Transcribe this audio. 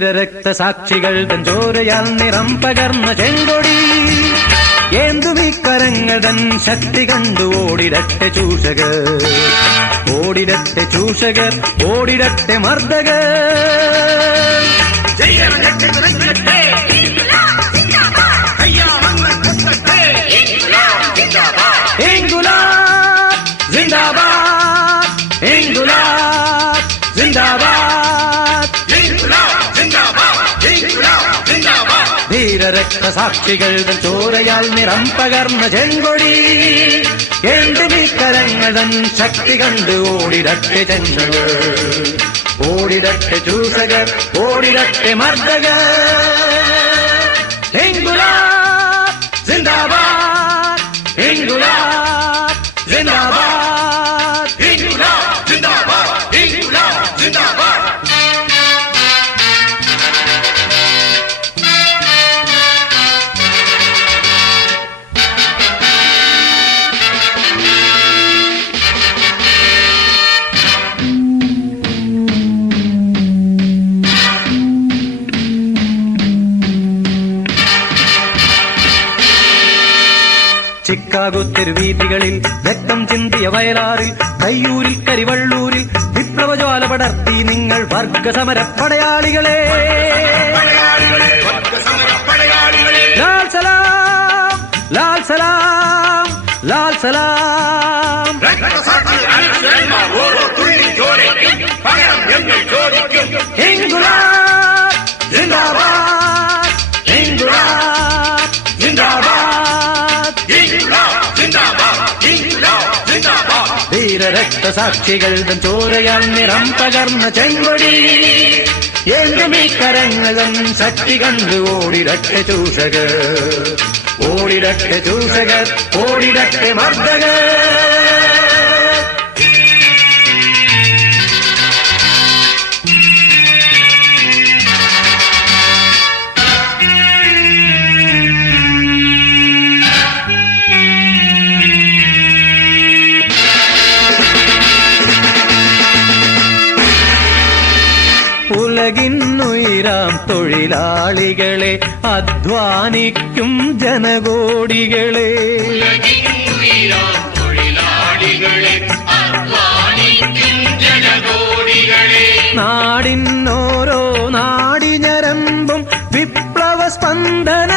ധീരരക്തസാക്ഷികൾ തൻ ചോരയാൽ നിറം പകർന്ന ചെങ്കൊടി ഏന്തുമീ കരങ്ങൾ തൻ ശക്തി കണ്ടു ഓടിടട്ടെ ചൂഷകർ, ഓടിടട്ടെ ചൂഷകർ, ഓടിടട്ടെ മർദ്ദകർ. ഇൻകുലാബ് സിന്ദാബാദ്, ഇൻകുലാബ് സിന്ദാബാദ്, ധീരരക്തസാക്ഷികൾ തൻ ചോരയാൽ നിറം പകർന്ന ചെങ്കൊടി ഏന്തുമീ കരങ്ങൾ തൻ ശക്തി കണ്ട് ഓടിടട്ടെ ചെങ്കകൾ, ഓടിടട്ടെ ചൂഷകർ, ഓടിടട്ടെ മർദ്ദകർ. ഇൻകുലാബ് സിന്ദാബാദ്, ഇൻകുലാബ് സിന്ദാബാദ്, ഇൻകുലാബ് സിന്ദാബാദ്, ഇൻകുലാബ് സിന്ദാബാദ്. ചിക്കാഗോ തെരുവീഥികളിൽ രക്തം ചിന്തിയ വയലാറിൽ, കയ്യൂരിൽ കരിവള്ളൂരിൽ വിപ്ലവജ്വാല പടർത്തി നിങ്ങൾ വർഗസമര പടയാളികളെ. ലാൽ സലാം, ലാൽ സലാം, ലാൽ സലാം. ഇൻകുലാബ് സിന്ദാബാദ്, ഇൻകുലാബ് സിന്ദാബാദ്, ധീരരക്തസാക്ഷികൾ തൻ ചോരയാൽ നിറം പകർന്ന ചെങ്കൊടി ഏന്തുമീ കരങ്ങൾ തൻ ശക്തി കണ്ട് ഓടിടട്ടെ ചൂഷകർ, ഓടിടട്ടെ ചൂഷകർ, ഓടിടട്ടെ മർദ്ദകർ. ഉലകിന്നുയരാം തൊഴിലാളികളെ, അധ്വാനിക്കും ജനകോടികളെ, നാടിന്നോരോ നാടിഞരമ്പും വിപ്ലവ സ്പന്ദന